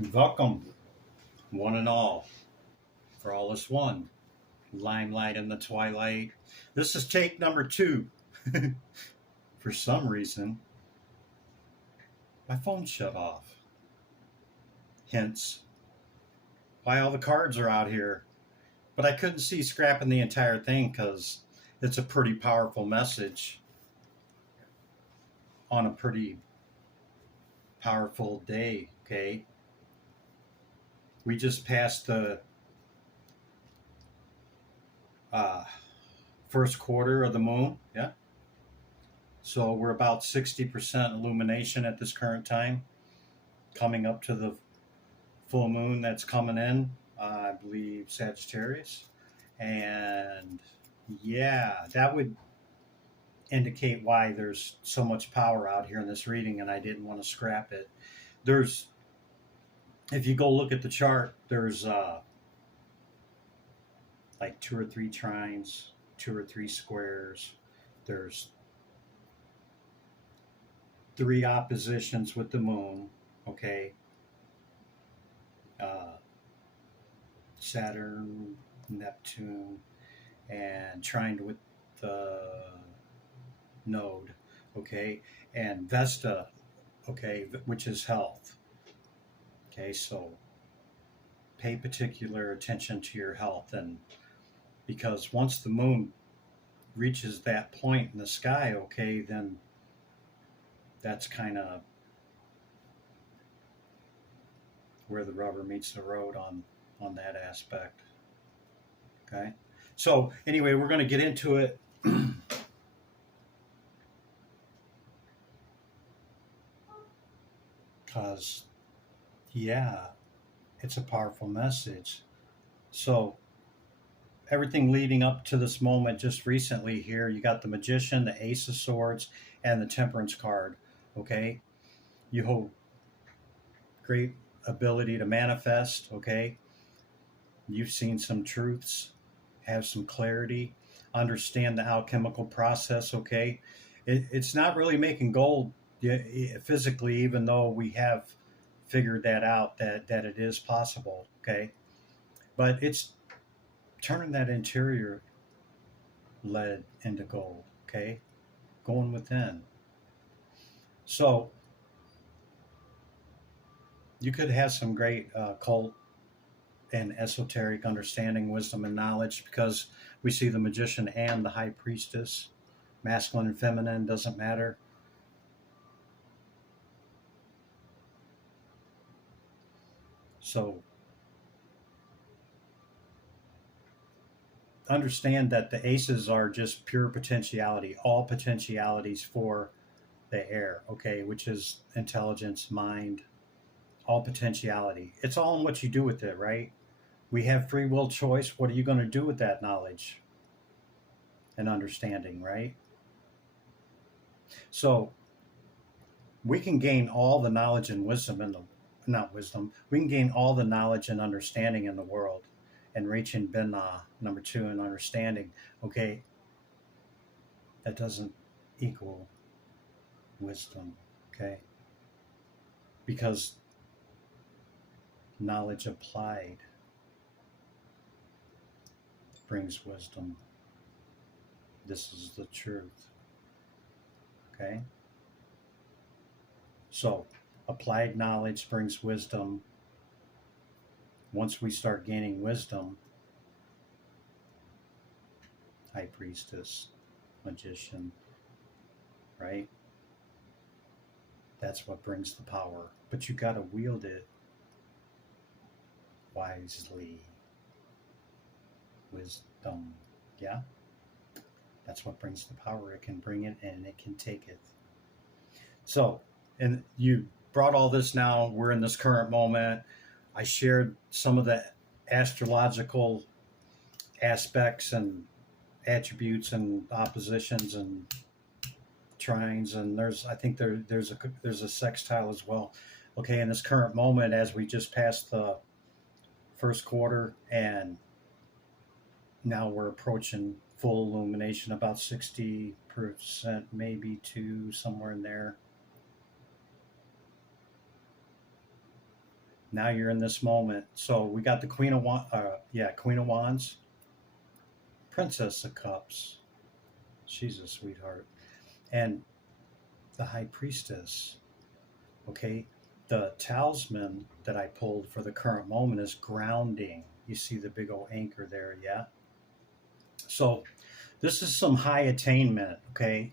Welcome, one and all, for all is one. Limelight in the twilight. This is take number two. For some reason, my phone shut off. Hence, why all the cards are out here. But I couldn't see scrapping the entire thing because it's a pretty powerful message on a pretty powerful day, okay? We just passed the uh, first quarter of the moon, yeah? So we're about 60% illumination at this current time, coming up to the full moon that's coming in, I believe Sagittarius. And yeah, that would indicate why there's so much power out here in this reading, and I didn't want to scrap it. There's, if you go look at the chart, there's like two or three trines, two or three squares. There's three oppositions with the moon, okay? Saturn, Neptune, and trined with the node, okay? And Vesta, okay, which is health. Okay, so pay particular attention to your health, and because once the moon reaches that point in the sky, okay, then that's kind of where the rubber meets the road on that aspect. Okay, so anyway, we're going to get into it. Because yeah, it's a powerful message. So everything leading up to this moment just recently here, you got the Magician, the Ace of Swords, and the Temperance card. Okay, you hold great ability to manifest. Okay, you've seen some truths, have some clarity, understand the alchemical process. Okay, it's not really making gold physically, even though we have figured that out, that it is possible. Okay, but it's turning that interior lead into gold. Okay, going within. So you could have some great cult and esoteric understanding, wisdom, and knowledge, because we see the Magician and the High Priestess, masculine and feminine, doesn't matter. So understand that the aces are just pure potentiality, all potentialities for the air, okay, which is intelligence, mind, all potentiality. It's all in what you do with it, right? We have free will choice. What are you going to do with that knowledge and understanding, right? So we can gain all the knowledge and wisdom in the, not wisdom, we can gain all the knowledge and understanding in the world and reaching Binah, number two, in understanding. Okay, that doesn't equal wisdom, okay? Because knowledge applied brings wisdom. This is the truth, okay? So applied knowledge brings wisdom. Once we start gaining wisdom, High Priestess, Magician, right? That's what brings the power. But you got to wield it wisely. Wisdom, yeah? That's what brings the power. It can bring it and it can take it. So, and you brought all this now. We're in this current moment. I shared some of the astrological aspects and attributes and oppositions and trines, and I think there's a sextile as well. Okay, in this current moment, as we just passed the first quarter, and now we're approaching full illumination, about 60%, maybe to somewhere in there. Now you're in this moment. So we got the Queen of Wands, Princess of Cups. She's a sweetheart. And the High Priestess. Okay. The talisman that I pulled for the current moment is grounding. You see the big old anchor there, yeah? So this is some high attainment, okay?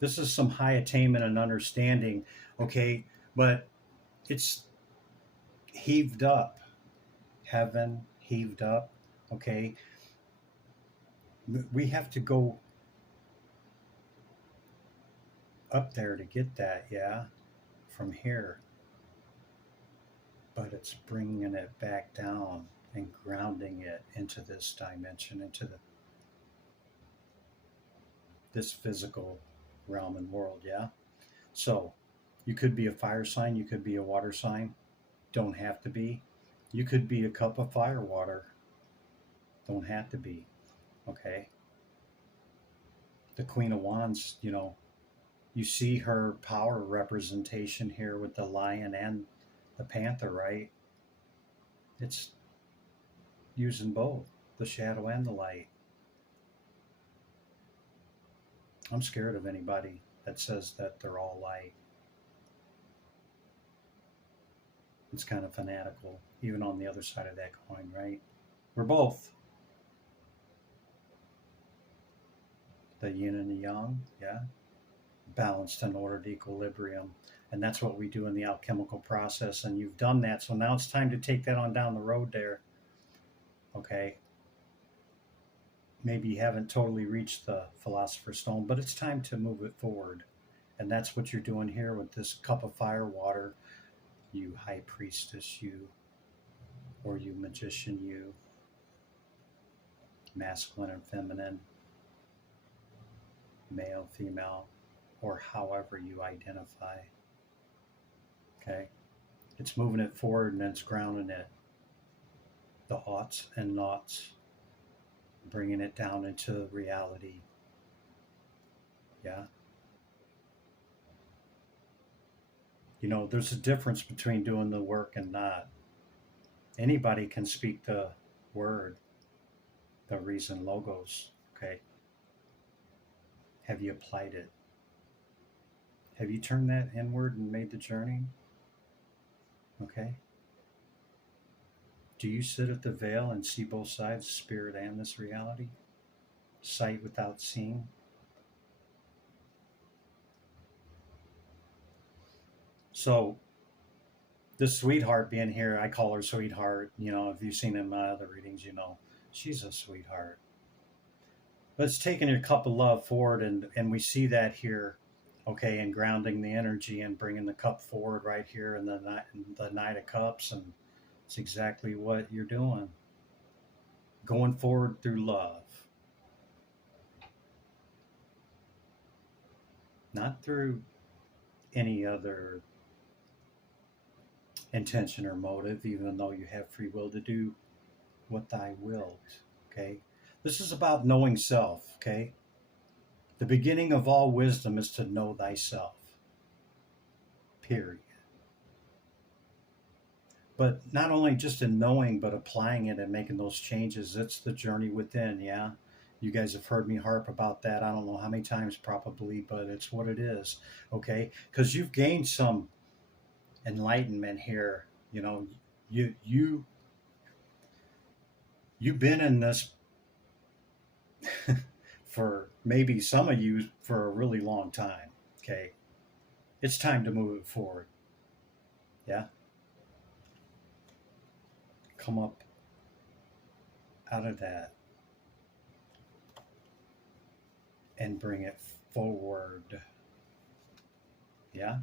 This is some high attainment and understanding, okay? But it's heaved up, heaven heaved up, okay? We have to go up there to get that, yeah, from here. But it's bringing it back down and grounding it into this dimension, into this physical realm and world, yeah? So you could be a fire sign, you could be a water sign, don't have to be. You could be a cup of fire water, don't have to be, okay? The Queen of Wands, you see her power representation here with the lion and the panther, right? It's using both the shadow and the light. I'm scared of anybody that says that they're all light. It's kind of fanatical, even on the other side of that coin, right? We're both the yin and the yang, yeah, balanced and ordered equilibrium. And that's what we do in the alchemical process. And you've done that. So now it's time to take that on down the road there. Okay. Maybe you haven't totally reached the Philosopher's Stone, but it's time to move it forward. And that's what you're doing here with this cup of fire water, you high priestess, you, or you magician, you, masculine and feminine, male, female, or however you identify. Okay. It's moving it forward and it's grounding it. The oughts and noughts, bringing it down into reality. Yeah. There's a difference between doing the work and not. Anybody can speak the word, the reason logos. Okay. Have you applied it? Have you turned that inward and made the journey? Okay. Do you sit at the veil and see both sides, spirit and this reality? Sight without seeing? So, this sweetheart being here, I call her sweetheart. If you've seen in my other readings, she's a sweetheart. But it's taking your cup of love forward, and we see that here, okay, and grounding the energy and bringing the cup forward right here in the Knight of Cups, and it's exactly what you're doing. Going forward through love, not through any other intention or motive, even though you have free will to do what thy wilt. Okay. This is about knowing self. Okay. The beginning of all wisdom is to know thyself. Period. But not only just in knowing, but applying it and making those changes. It's the journey within. Yeah. You guys have heard me harp about that. I don't know how many times probably, but it's what it is. Okay. Because you've gained some enlightenment here. You you've been in this for maybe some of you for a really long time. Okay. It's time to move it forward. Yeah. Come up out of that and bring it forward. Yeah.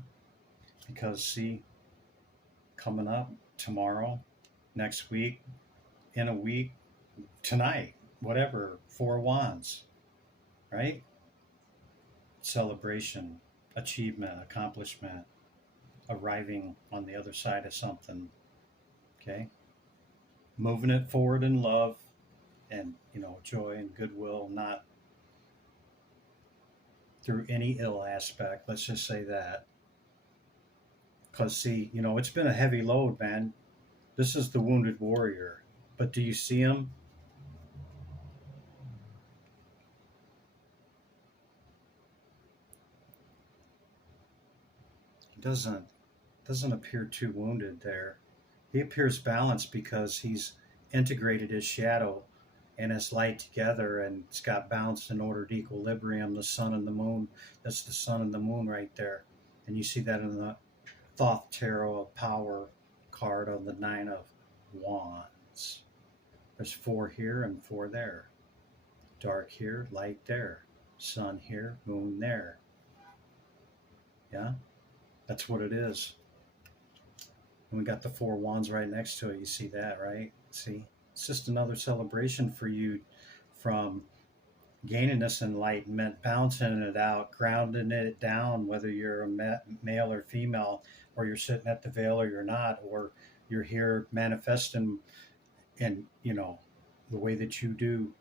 Because, see, coming up tomorrow, next week, in a week, tonight, whatever, Four Wands, right? Celebration, achievement, accomplishment, arriving on the other side of something. Okay. Moving it forward in love and, joy and goodwill, not through any ill aspect. Let's just say that. Because, see, it's been a heavy load, man. This is the wounded warrior. But do you see him? He doesn't appear too wounded there. He appears balanced because he's integrated his shadow and his light together, and it's got balanced and ordered equilibrium. The sun and the moon. That's the sun and the moon right there. And you see that in the Thoth Tarot of Power card on the Nine of Wands. There's four here and four there. Dark here, light there. Sun here, moon there. Yeah, that's what it is. And we got the four wands right next to it. You see that, right? See? It's just another celebration for you from gaining this enlightenment, balancing it out, grounding it down, whether you're a male or female, or you're sitting at the veil or you're not, or you're here manifesting in, the way that you do.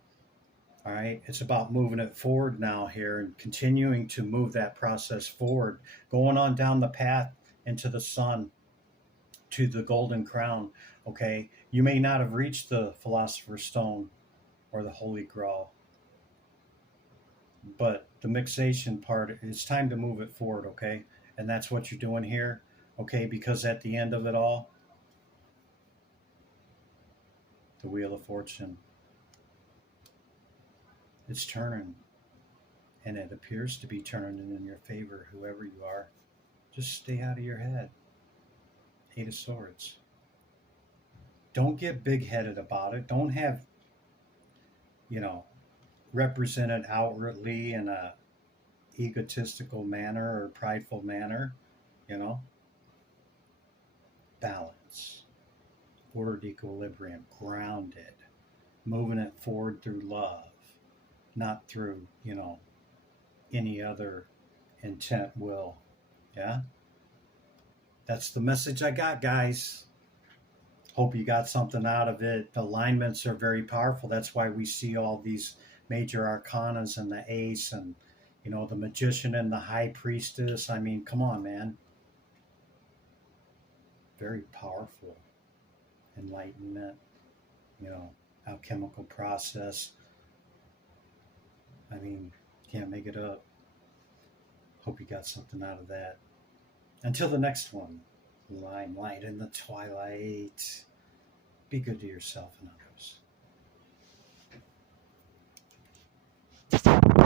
All right. It's about moving it forward now here and continuing to move that process forward, going on down the path into the sun to the golden crown. Okay. You may not have reached the philosopher's stone or the holy grail, but the mixation part, it's time to move it forward. Okay. And that's what you're doing here. Okay. Because at the end of it all, the wheel of fortune, it's turning, and it appears to be turning in your favor, whoever you are. Just stay out of your head. Eight of Swords. Don't get big headed about it. Don't have, you know, represented outwardly in a egotistical manner or prideful manner, you know. Balance, ordered equilibrium, grounded, moving it forward through love, not through, any other intent, will. Yeah? That's the message I got, guys. Hope you got something out of it. The alignments are very powerful. That's why we see all these major arcanas and the ace and, the magician and the high priestess. I mean, come on, man. Very powerful enlightenment, alchemical process. I mean, can't make it up. Hope you got something out of that. Until the next one, limelight in the twilight. Be good to yourself and others.